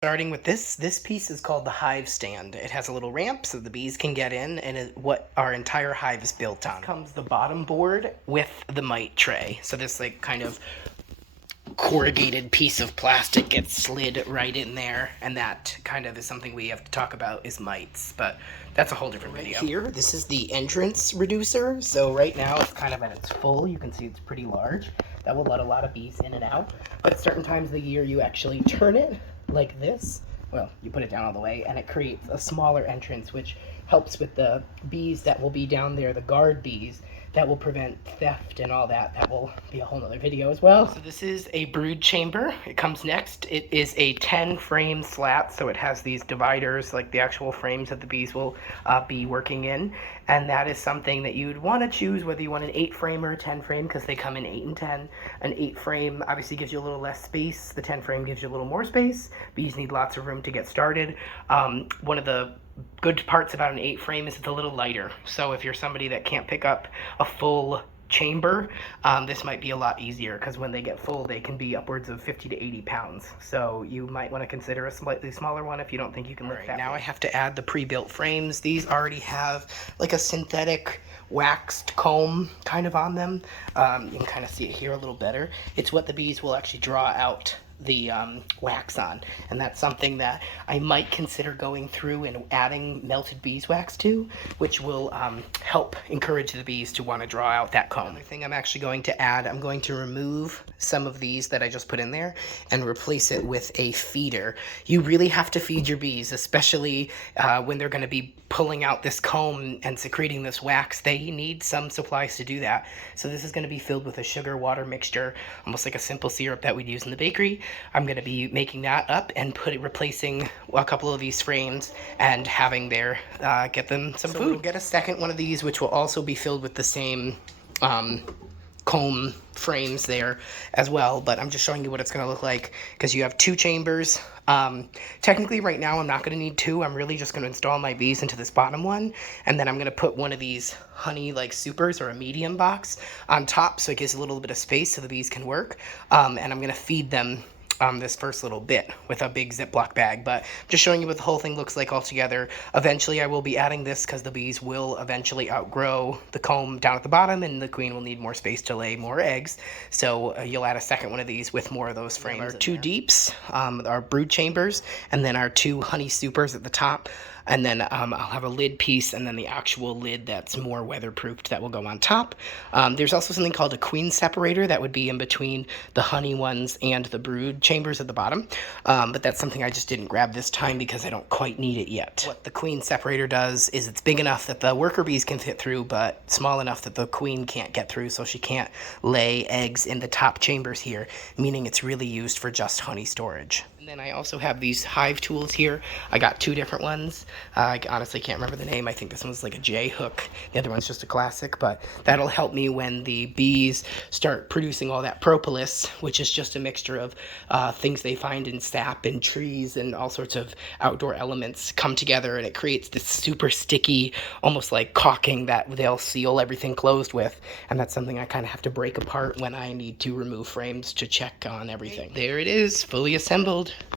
Starting with this piece is called the hive stand. It has a little ramp so the bees can get in, and what our entire hive is built on. Comes the bottom board with the mite tray. So this like kind of corrugated piece of plastic gets slid right in there, and that kind of is something we have to talk about is mites, but that's a whole different video. Here, this is the entrance reducer. So right now it's kind of at its full. You can see it's pretty large. That will let a lot of bees in and out, but at certain times of the year you actually turn it like this. Well, you put it down all the way and it creates a smaller entrance, which helps with the bees that will be down there, the guard bees, that will prevent theft and all that. That will be a whole nother video as well. So this is a brood chamber. It comes next. It is a 10 frame slat, so it has these dividers, like the actual frames that the bees will be working in. And that is something that you'd want to choose, whether you want an 8 frame or a 10 frame, because they come in 8 and 10. An 8 frame obviously gives you a little less space. The 10 frame gives you a little more space. Bees need lots of room to get started. One of the good parts about an 8 frame is it's a little lighter. So if you're somebody that can't pick up a full chamber, this might be a lot easier, because when they get full they can be upwards of 50 to 80 pounds. So you might want to consider a slightly smaller one if you don't think you can lift that. Now I have to add the pre-built frames. These already have like a synthetic waxed comb kind of on them. You can kind of see it here a little better. It's what the bees will actually draw out the wax on, and that's something that I might consider going through and adding melted beeswax to, which will help encourage the bees to want to draw out that comb. Another thing I'm actually going to add, I'm going to remove some of these that I just put in there and replace it with a feeder. You really have to feed your bees, especially when they're going to be pulling out this comb and secreting this wax. They need some supplies to do that. So this is going to be filled with a sugar water mixture, almost like a simple syrup that we'd use in the bakery. I'm going to be making that up and replacing a couple of these frames and having there get them some food. We'll get a second one of these, which will also be filled with the same comb frames there as well, but I'm just showing you what it's going to look like, because you have 2 chambers. Technically right now I'm not going to need 2. I'm really just going to install my bees into this bottom one, and then I'm going to put one of these honey like supers or a medium box on top, so it gives a little bit of space so the bees can work, and I'm going to feed them this first little bit with a big Ziploc bag. But just showing you what the whole thing looks like all together. Eventually I will be adding this, because the bees will eventually outgrow the comb down at the bottom, and the queen will need more space to lay more eggs. So you'll add a second one of these with more of those frames. Our 2 deeps, our brood chambers, and then our 2 honey supers at the top. And then I'll have a lid piece, and then the actual lid that's more weatherproofed that will go on top. There's also something called a queen separator that would be in between the honey ones and the brood chambers at the bottom. But that's something I just didn't grab this time because I don't quite need it yet. What the queen separator does is it's big enough that the worker bees can fit through, but small enough that the queen can't get through, so she can't lay eggs in the top chambers here, meaning it's really used for just honey storage. And then I also have these Hive Tools here. I got 2 different ones. I honestly can't remember the name. I think this one's like a J hook. The other one's just a classic, but that'll help me when the bees start producing all that propolis, which is just a mixture of things they find in sap and trees and all sorts of outdoor elements come together, and it creates this super sticky, almost like caulking that they'll seal everything closed with. And that's something I kind of have to break apart when I need to remove frames to check on everything. There it is, fully assembled.